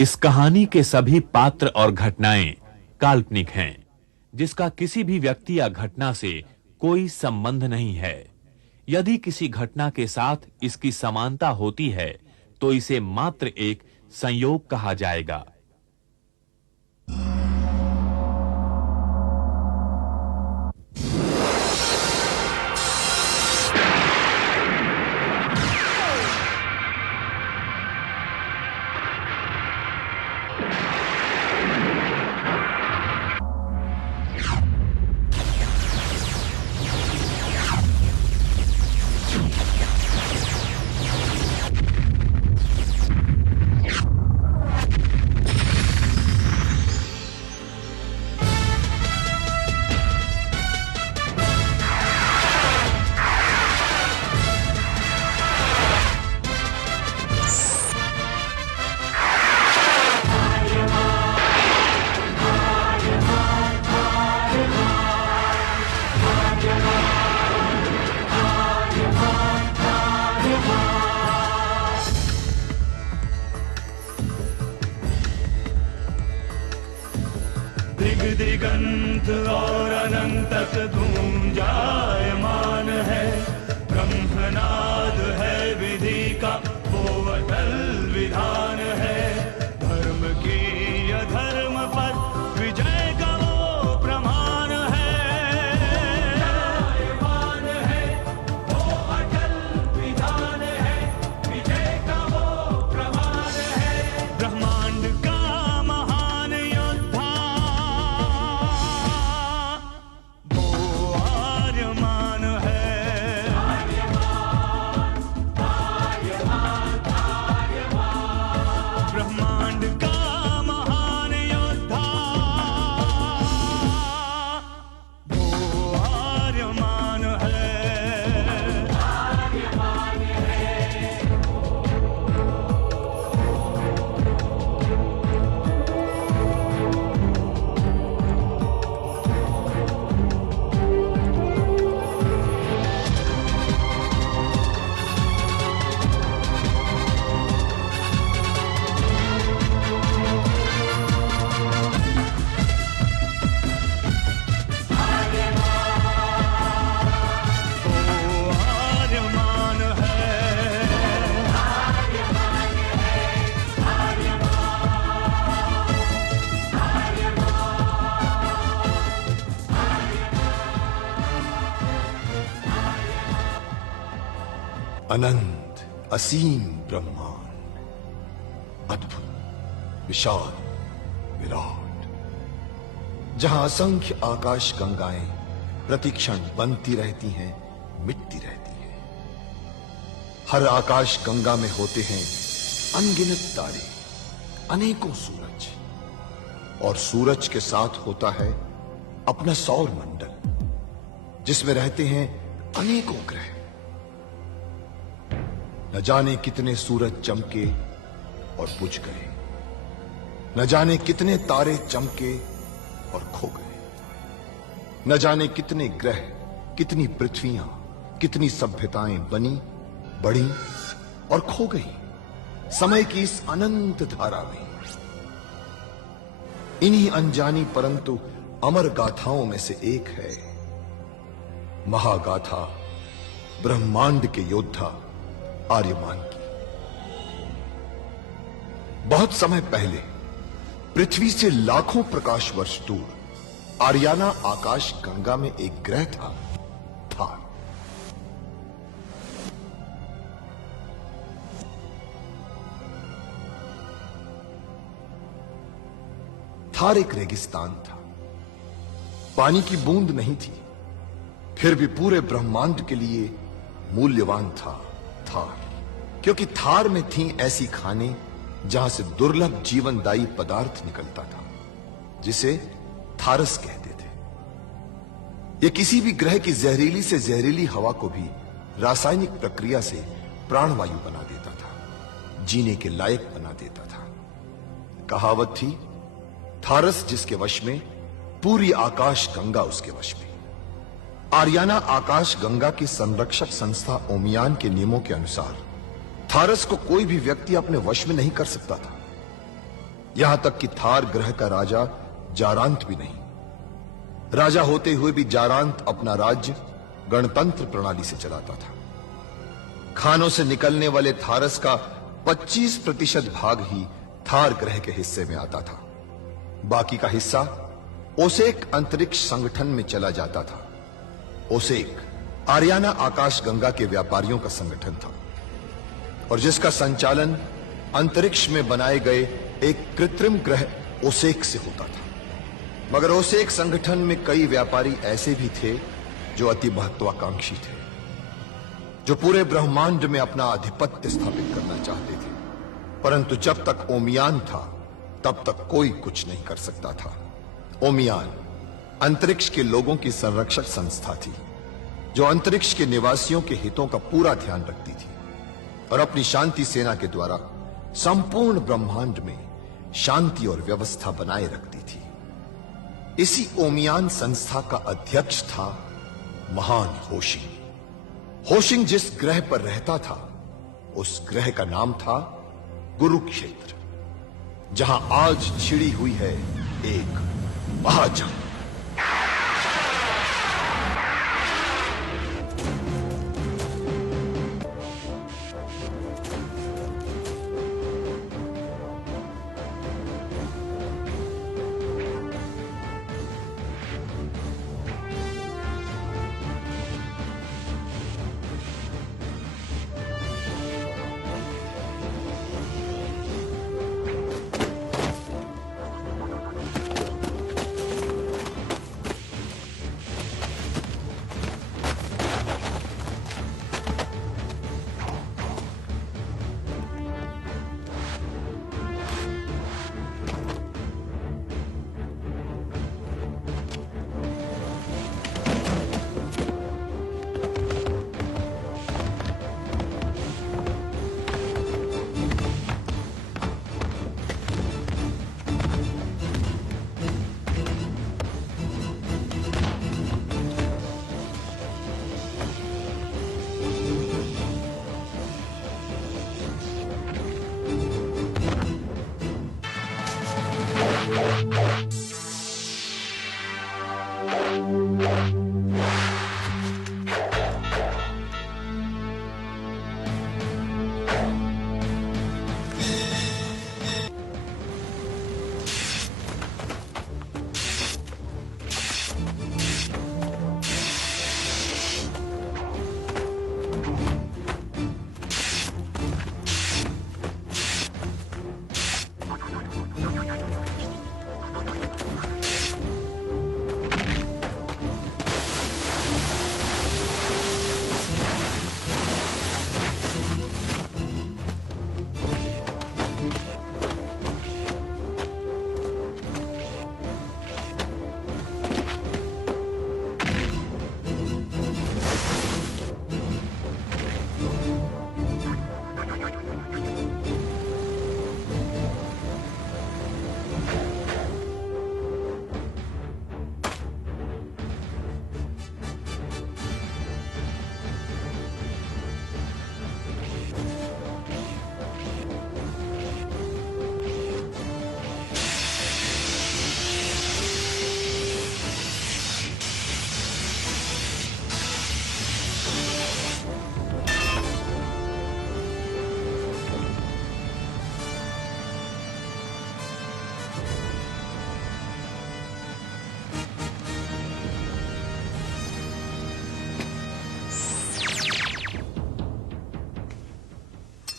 इस कहानी के सभी पात्र और घटनाएं काल्पनिक हैं, जिसका किसी भी व्यक्ति या घटना से कोई संबंध नहीं है। यदि किसी घटना के साथ इसकी समानता होती है, तो इसे मात्र एक संयोग कहा जाएगा। दिग दिगंत और अनंत तक गूंजायमान है। ब्रह्मनाद है विधि का वो अटल विधान है। धर्म की अधर्म पर विजय का वो प्रमाण है। मान है वो अटल विधान है। विजय का वो प्रमाण है। ब्रह्मांड का महान योद्धा आर्यमान है। ब्रह्मांड का महान योद्धा वो आर्यमान है। आर्यमान है। अनंत असीम ब्रह्मांड, अद्भुत, विशाल, विराट, जहां असंख्य आकाश गंगाएं प्रतिक्षण बनती रहती हैं, मिटती रहती हैं। हर आकाश गंगा में होते हैं अनगिनत तारे, अनेकों सूरज, और सूरज के साथ होता है अपना सौर मंडल, जिसमें रहते हैं अनेकों ग्रह। न जाने कितने सूरज चमके और बुझ गए, न जाने कितने तारे चमके और खो गए, न जाने कितने ग्रह, कितनी पृथ्वियां, कितनी सभ्यताएं बनी, बढ़ी और खो गई समय की इस अनंत धारा में। इन्हीं अनजानी परंतु अमर गाथाओं में से एक है महागाथा ब्रह्मांड के योद्धा आर्यमान की। बहुत समय पहले पृथ्वी से लाखों प्रकाश वर्ष दूर आर्याना आकाश गंगा में एक ग्रह था, थार। थार एक रेगिस्तान था, पानी की बूंद नहीं थी, फिर भी पूरे ब्रह्मांड के लिए मूल्यवान था थार, क्योंकि थार में थी ऐसी खाने जहां से दुर्लभ जीवनदायी पदार्थ निकलता था, जिसे थारस कहते थे। यह किसी भी ग्रह की जहरीली से जहरीली हवा को भी रासायनिक प्रक्रिया से प्राणवायु बना देता था, जीने के लायक बना देता था। कहावत थी, थारस जिसके वश में, पूरी आकाश गंगा उसके वश में। आर्याना आकाश गंगा की संरक्षक संस्था ओमियान के नियमों के अनुसार थारस को कोई भी व्यक्ति अपने वश में नहीं कर सकता था। यहां तक कि थार ग्रह का राजा जारांत भी नहीं। राजा होते हुए भी जारांत अपना राज्य गणतंत्र प्रणाली से चलाता था। खानों से निकलने वाले थारस का 25% भाग ही थार ग्रह के हिस्से में आता था। बाकी का हिस्सा ओसेक अंतरिक्ष संगठन में चला जाता था। ओसेक आर्याना आकाश गंगा के व्यापारियों का संगठन था और जिसका संचालन अंतरिक्ष में बनाए गए एक कृत्रिम ग्रह ओसेक से होता था। मगर ओसेक संगठन में कई व्यापारी ऐसे भी थे जो अति महत्वाकांक्षी थे, जो पूरे ब्रह्मांड में अपना आधिपत्य स्थापित करना चाहते थे। परंतु जब तक ओमियान था तब तक कोई कुछ नहीं कर सकता था। ओमियान अंतरिक्ष के लोगों की संरक्षक संस्था थी, जो अंतरिक्ष के निवासियों के हितों का पूरा ध्यान रखती थी और अपनी शांति सेना के द्वारा संपूर्ण ब्रह्मांड में शांति और व्यवस्था बनाए रखती थी। इसी ओमियान संस्था का अध्यक्ष था महान होशिंग। होशिंग जिस ग्रह पर रहता था उस ग्रह का नाम था गुरुक्षेत्र, जहां आज छिड़ी हुई है एक महाजंग।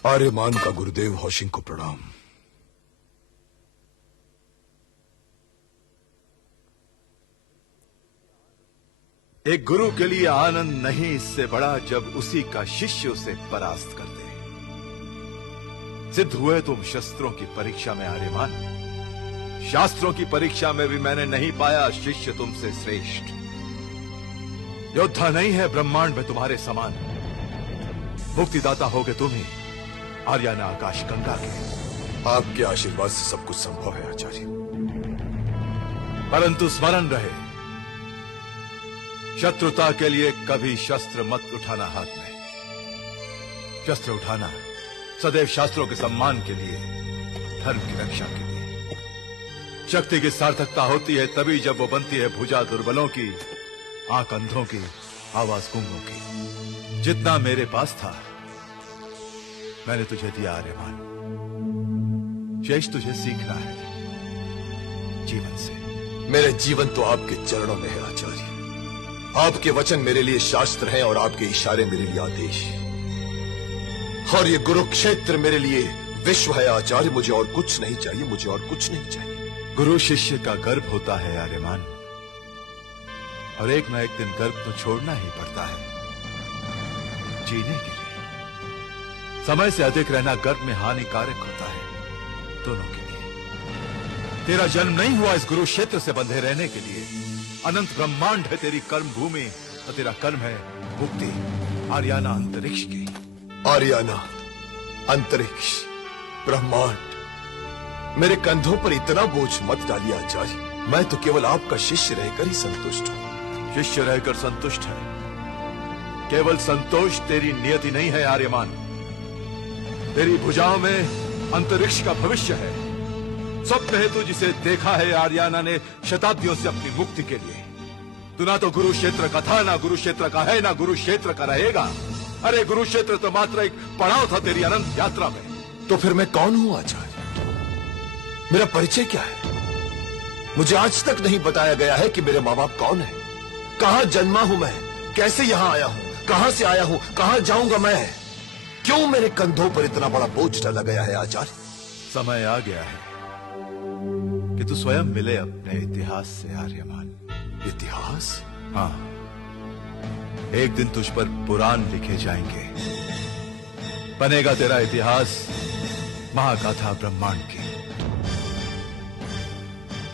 आर्यमान का गुरुदेव होशिंग को प्रणाम। एक गुरु के लिए आनंद नहीं इससे बड़ा जब उसी का शिष्य उसे परास्त कर दे। सिद्ध हुए तुम शस्त्रों की परीक्षा में आर्यमान। शास्त्रों की परीक्षा में भी मैंने नहीं पाया शिष्य तुमसे श्रेष्ठ। योद्धा नहीं है ब्रह्मांड में तुम्हारे समान। मुक्तिदाता होगे तुम ही, आर्याना आकाश गंगा के। आपके आशीर्वाद से सब कुछ संभव है आचार्य। परंतु स्मरण रहे, शत्रुता के लिए कभी शस्त्र मत उठाना हाथ में। शस्त्र उठाना सदैव शास्त्रों के सम्मान के लिए, धर्म की रक्षा के लिए। शक्ति की सार्थकता होती है तभी जब वो बनती है भुजा दुर्बलों की, आंख अंधों की, आवाज गूंगों की। जितना मेरे पास था मैंने तुझे दिया आर्यमान, शेष तुझे सीखना है जीवन से। मेरे जीवन तो आपके चरणों में है आचार्य। आपके वचन मेरे लिए शास्त्र हैं और आपके इशारे मेरे लिए आदेश। और ये कुरुक्षेत्र मेरे लिए विश्व है आचार्य। मुझे और कुछ नहीं चाहिए, मुझे और कुछ नहीं चाहिए। गुरु शिष्य का गर्भ होता है आर्यमान, और एक न एक दिन गर्भ तो छोड़ना ही पड़ता है जीने के लिए। समय से अधिक रहना गर्भ में हानिकारक होता है दोनों के लिए। तेरा जन्म नहीं हुआ इस गुरु क्षेत्र से बंधे रहने के लिए। अनंत ब्रह्मांड है तेरी कर्म भूमि, और तेरा कर्म है मुक्ति आर्याना अंतरिक्ष की। आर्याना, अंतरिक्ष, ब्रह्मांड, मेरे कंधों पर इतना बोझ मत डालिए आचार्य। मैं तो केवल आपका शिष्य रहकर ही संतुष्ट हूं। शिष्य रहकर संतुष्ट है, केवल संतोष तेरी नियति नहीं है आर्यमान। तेरी भुजाओं में अंतरिक्ष का भविष्य है। स्वप्न है तू जिसे देखा है आर्याना ने शताब्दियों से अपनी मुक्ति के लिए। तू ना तो गुरु क्षेत्र का था, ना गुरु क्षेत्र का है, ना गुरु क्षेत्र का रहेगा। अरे गुरु क्षेत्र तो मात्र एक पड़ाव था तेरी अनंत यात्रा में। तो फिर मैं कौन हूं आचार्य? मेरा परिचय क्या है? मुझे आज तक नहीं बताया गया है कि मेरे माँ बाप कौन है, कहां जन्मा हूं मैं, कैसे यहां आया हूं, कहां से आया हूं, कहां जाऊंगा मैं। क्यों मेरे कंधों पर इतना बड़ा बोझ डाला गया है आचार्य? समय आ गया है कि तू स्वयं मिले अपने इतिहास से आर्यमान। इतिहास? हाँ, एक दिन तुझ पर पुराण लिखे जाएंगे। बनेगा तेरा इतिहास महागाथा ब्रह्मांड की।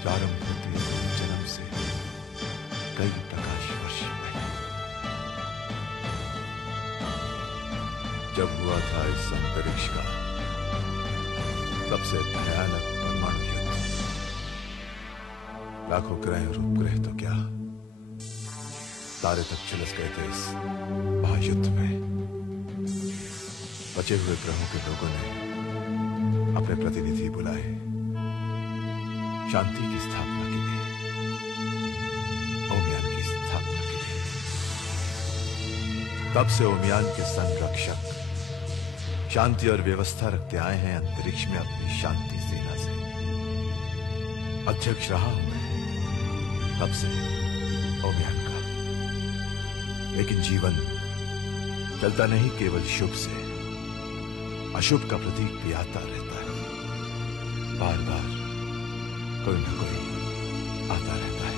प्रारंभ होती है जन्म से कई प्रकाश वर्ष पहले, जब हुआ था इस अंतरिक्ष का सबसे भयानक परमाणु युद्ध। लाखों ग्रह और उपग्रह तो क्या, तारे तक झुलस गए थे इस महायुद्ध में। बचे हुए ग्रहों के लोगों ने अपने प्रतिनिधि बुलाए शांति की स्थापना के लिए, ओमियान की स्थापना के लिए। तब से ओमियान के संरक्षक शांति और व्यवस्था रखते आए हैं अंतरिक्ष में अपनी शांति सेना से। अध्यक्ष रहा हूं मैं तब से ओमियान का। लेकिन जीवन चलता नहीं केवल शुभ से, अशुभ का प्रतीक भी आता रहता है। बार बार कोई ना कोई आता रहता है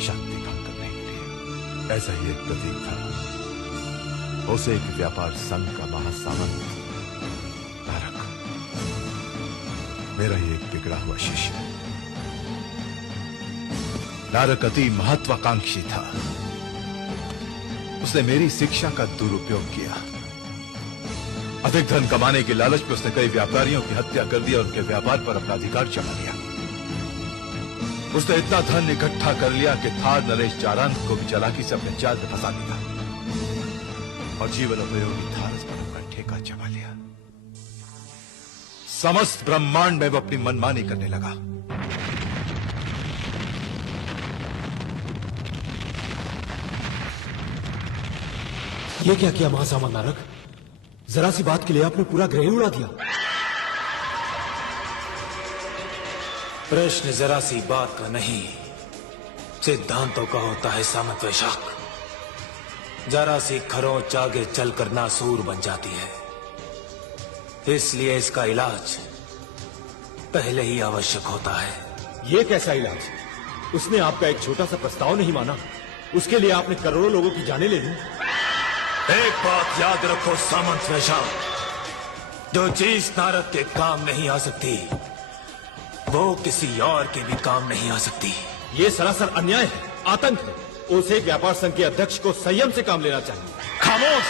शांति भंग करने के लिए। ऐसा ही एक प्रतीक था उसे एक व्यापार संघ का महासामंत तारक, मेरा ही एक बिगड़ा हुआ शिष्य। तारक अति महत्वाकांक्षी था। उसने मेरी शिक्षा का दुरुपयोग किया। अधिक धन कमाने के लालच में उसने कई व्यापारियों की हत्या कर दी और उनके व्यापार पर अपना अधिकार जमा लिया। उसने इतना धन इकट्ठा कर लिया कि थार नरेश चारांत को भी चालाकी से अपने जाल में फंसा दिया और जीवन उपयोगी थारस पर अपना ठेका जमा लिया। समस्त ब्रह्मांड में वो अपनी मनमानी करने लगा। ये क्या किया महासामंत नारक? जरा सी बात के लिए आपने पूरा ग्रह उड़ा दिया। प्रश्न जरा सी बात का नहीं, सिद्धांतों का होता है सामंत वैशाख। जरा सी खरोंच आगे चलकर नासूर बन जाती है, इसलिए इसका इलाज पहले ही आवश्यक होता है। ये कैसा इलाज? उसने आपका एक छोटा सा प्रस्ताव नहीं माना, उसके लिए आपने करोड़ों लोगों की जानें ले ली। एक बात याद रखो सामंत वैशाख, जो चीज नारद के काम नहीं आ सकती वो किसी और के भी काम नहीं आ सकती। ये सरासर अन्याय है, आतंक है। उसे व्यापार संघ के अध्यक्ष को संयम से काम लेना चाहिए। खामोश!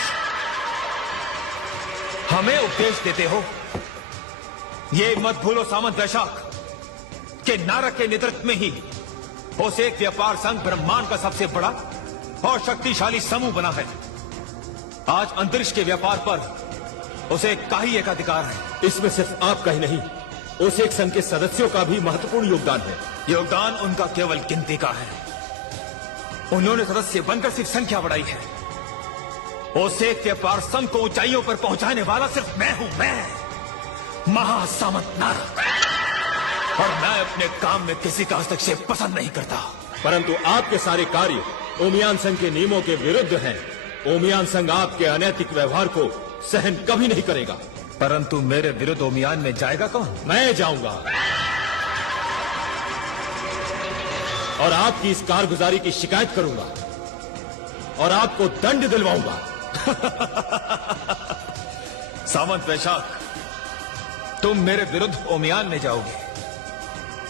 हमें उपदेश देते हो? ये मत भूलो सामंत वैशाख कि नारद के नेतृत्व में ही ओसेक व्यापार संघ ब्रह्मांड का सबसे बड़ा और शक्तिशाली समूह बना है। आज अंतरिक्ष के व्यापार पर उसे का ही एक अधिकार है। इसमें सिर्फ आपका ही नहीं, ओसेक संघ के सदस्यों का भी महत्वपूर्ण योगदान है। योगदान उनका केवल गिनती का है। उन्होंने सदस्य बनकर सिर्फ संख्या बढ़ाई है। ओसेक के पार संघ को ऊंचाइयों पर पहुंचाने वाला सिर्फ मैं हूं, मैं महासामंत नारद। और मैं अपने काम में किसी का हस्तक्षेप पसंद नहीं करता। परंतु आपके सारे कार्य ओमियान संघ के नियमों के विरुद्ध हैं। ओमियान संघ आपके अनैतिक व्यवहार को सहन कभी नहीं करेगा। परंतु मेरे विरुद्ध ओमियान में जाएगा कौन? मैं जाऊंगा और आपकी इस कारगुजारी की शिकायत करूंगा और आपको दंड दिलवाऊंगा। सामंत वैशाख, तुम मेरे विरुद्ध ओमियान में जाओगे,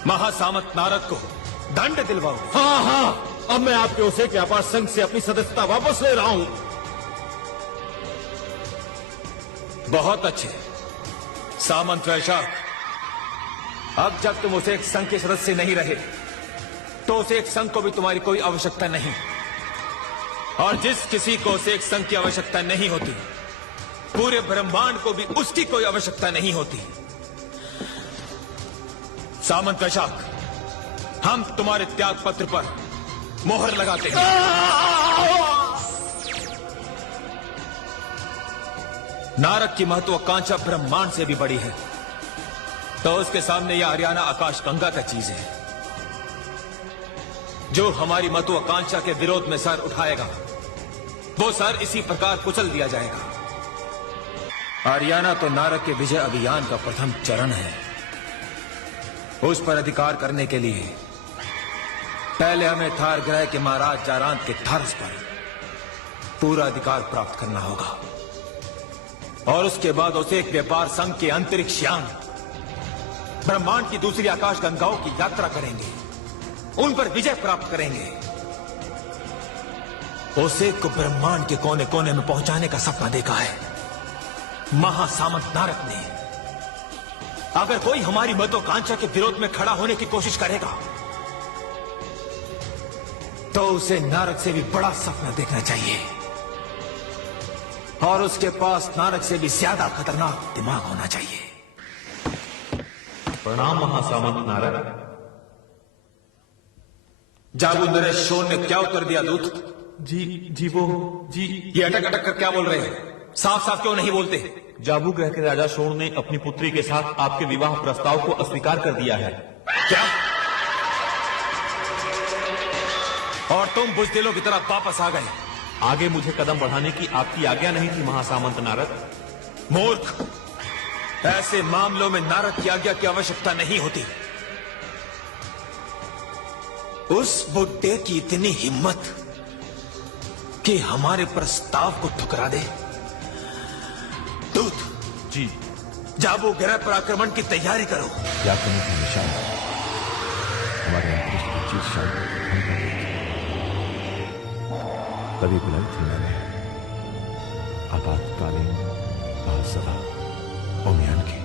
महासामंत नारद को दंड दिलवाओगे। हाँ हाँ, अब मैं आपके ओसेक व्यापार संघ से अपनी सदस्यता वापस ले रहा हूं। बहुत अच्छे सामंत वैशाख, अब जब तुम उसे एक संघ के सदस्य नहीं रहे तो उसे एक संघ को भी तुम्हारी कोई आवश्यकता नहीं। और जिस किसी को उसे एक संघ की आवश्यकता नहीं होती, पूरे ब्रह्मांड को भी उसकी कोई आवश्यकता नहीं होती। सामंत वैशाख, हम तुम्हारे त्याग पत्र पर मोहर लगाते हैं। नारद की महत्वाकांक्षा ब्रह्मांड से भी बड़ी है, तो उसके सामने यह हरियाणा आकाश गंगा का चीज है। जो हमारी महत्वाकांक्षा के विरोध में सर उठाएगा, वो सर इसी प्रकार कुचल दिया जाएगा। हरियाणा तो नारद के विजय अभियान का प्रथम चरण है। उस पर अधिकार करने के लिए पहले हमें थार ग्रह के महाराज जारांत के थारस पर पूरा अधिकार प्राप्त करना होगा, और उसके बाद उसे एक व्यापार संघ के अंतरिक्ष यान ब्रह्मांड की दूसरी आकाश गंगाओं की यात्रा करेंगे, उन पर विजय प्राप्त करेंगे। ओसेक को ब्रह्मांड के कोने कोने में पहुंचाने का सपना देखा है महासामंत नारद ने। अगर कोई हमारी महत्वाकांक्षा के विरोध में खड़ा होने की कोशिश करेगा तो उसे नारद से भी बड़ा सपना देखना चाहिए, और उसके पास नारद से भी ज्यादा खतरनाक दिमाग होना चाहिए। प्रणाम महासामंत नारद। जाबू नरेश शोर ने क्या उत्तर दिया दूत? जी ये अटक अटक कर क्या बोल रहे हैं? साफ साफ क्यों नहीं बोलते? जाबू ग्रह के राजा शोर ने अपनी पुत्री के साथ आपके विवाह प्रस्ताव को अस्वीकार कर दिया है। क्या? और तुम बुजदिलों की तरह वापस आ गए। आगे मुझे कदम बढ़ाने की आपकी आज्ञा नहीं थी महासामंत नारद। मूर्ख, ऐसे मामलों में नारद की आज्ञा की आवश्यकता नहीं होती। उस बुड्ढे की इतनी हिम्मत कि हमारे प्रस्ताव को ठुकरा दे। दूत जी, जाबू ग्रह पर आक्रमण की तैयारी करो। क्या करने का निशान हमारे अंतरिक्ष की चीज शायद तभी बुलाई थी मैंने आपातकालीन महासभा ओमियान की।